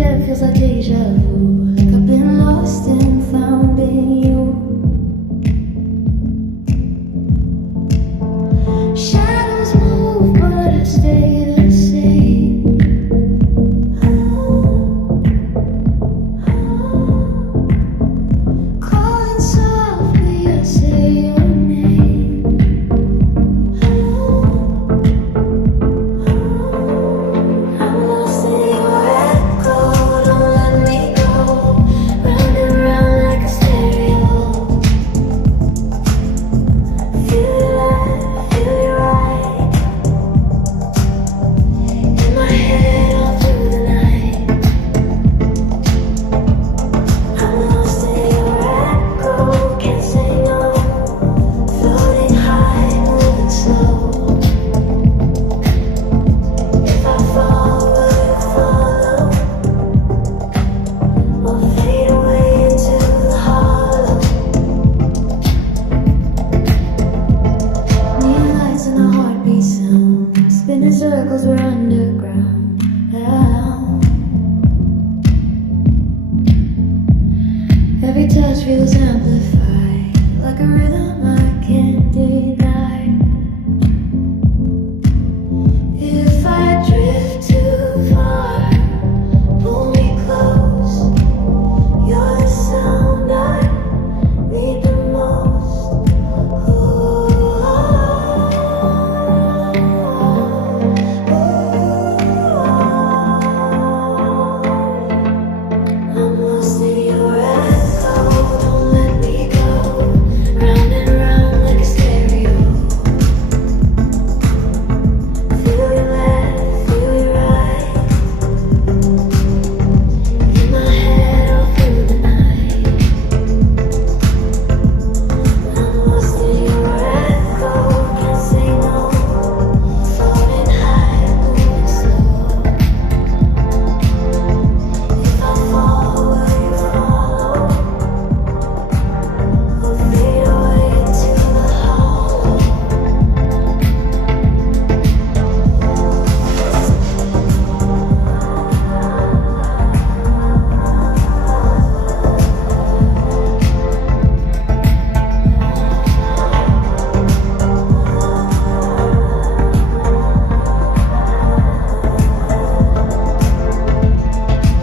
bed feels like deja vu. Like I've been lost and found in you. Shadows move, but I stay the same. Calling softly, I say your name. I'm lost in your echo, don't let me go. Round and round like a stereo. Feel it right, feel it right. In my head all through the night. I'm lost in your echo, can't say no. Floating high, moving slow. If I fall, will you follow? Or fade away into the hollow? Neon lights and a heartbeat sound. Spinning circles, we're underground. Every touch feels amplified, like a rhythm I can't deny. If I drift too far, pull me close. You're the sound I need the most. I'm lost in your echo, don't let me go. Round and round like a stereo. Feel your laugh, feel your right. In my head all through the night. I'm lost in your echo, can't say no. Floating high, moving slow. If I fall, will you follow? Or fade away into the hollow?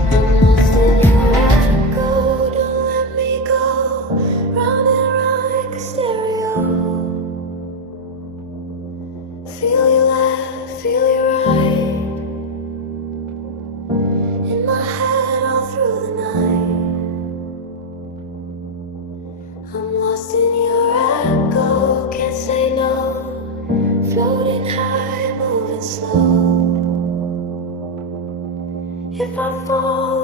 I'm lost in your echo, don't let me go. Round and round like a stereo. Feel you laugh, feel you right. In my head all through the night. I'm lost in your echo, can't say no. Floating high, moving slow. If I fall,